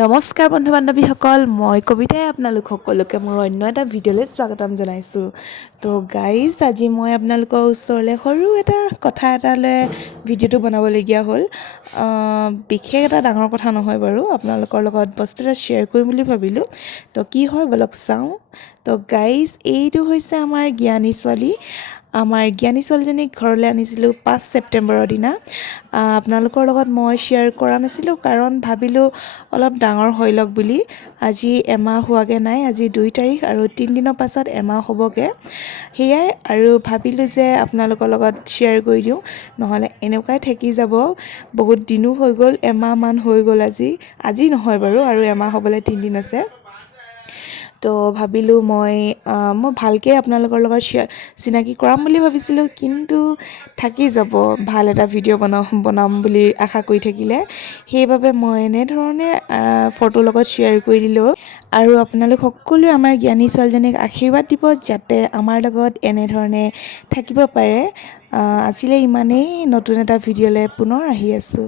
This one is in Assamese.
নমস্কাৰ বন্ধু বান্ধৱীসকল, মই কবিতাই আপোনালোক সকলোকে মোৰ অন্য এটা ভিডিঅ'লৈ স্বাগতম জনাইছোঁ। তো গাইজ, আজি মই আপোনালোকৰ ওচৰলৈ সৰু এটা কথা এটালৈ ভিডিঅ'টো বনাবলগীয়া হ'ল। বিশেষ এটা ডাঙৰ কথা নহয় বাৰু, আপোনালোকৰ লগত বস্তু এটা শ্বেয়াৰ কৰিম বুলি ভাবিলোঁ। তো কি হয় বলক চাওঁ। তো গাইজ, এইটো হৈছে আমাৰ জ্ঞানী ছোৱালী। আমাৰ জ্ঞানী ছোৱালীজনীক ঘৰলৈ আনিছিলোঁ 5 ছেপ্টেম্বৰৰ দিনা। আপোনালোকৰ লগত মই শ্বেয়াৰ কৰা নাছিলোঁ কাৰণ ভাবিলোঁ অলপ ডাঙৰ হৈ লওক বুলি। আজি এমাহ হোৱাগৈ নাই, আজি 2 তাৰিখ আৰু 3 দিনৰ পাছত এমাহ হ'বগৈ। সেয়াই আৰু ভাবিলোঁ যে আপোনালোকৰ লগত শ্বেয়াৰ কৰি দিওঁ, নহ'লে এনেকুৱাই থাকি যাব। বহুত দিনো হৈ গ'ল, এমাহমান হৈ গ'ল আজি নহয় বাৰু, আৰু এমাহ হ'বলৈ 3 দিন আছে। তো ভাবিলোঁ মই ভালকৈ আপোনালোকৰ লগত চিনাকি কৰাম বুলি ভাবিছিলোঁ, কিন্তু থাকি যাব ভাল এটা ভিডিঅ' বনাম বুলি আশা কৰি থাকিলে। সেইবাবে মই এনেধৰণে ফটোৰ লগত শ্বেয়াৰ কৰি দিলোঁ। আৰু আপোনালোক সকলোৱে আমাৰ জ্ঞানী ছোৱালীজনীক আশীৰ্বাদ দিব যাতে আমাৰ লগত এনেধৰণে থাকিব পাৰে। আজিলৈ ইমানেই, নতুন এটা ভিডিঅ'লৈ পুনৰ আহি আছোঁ।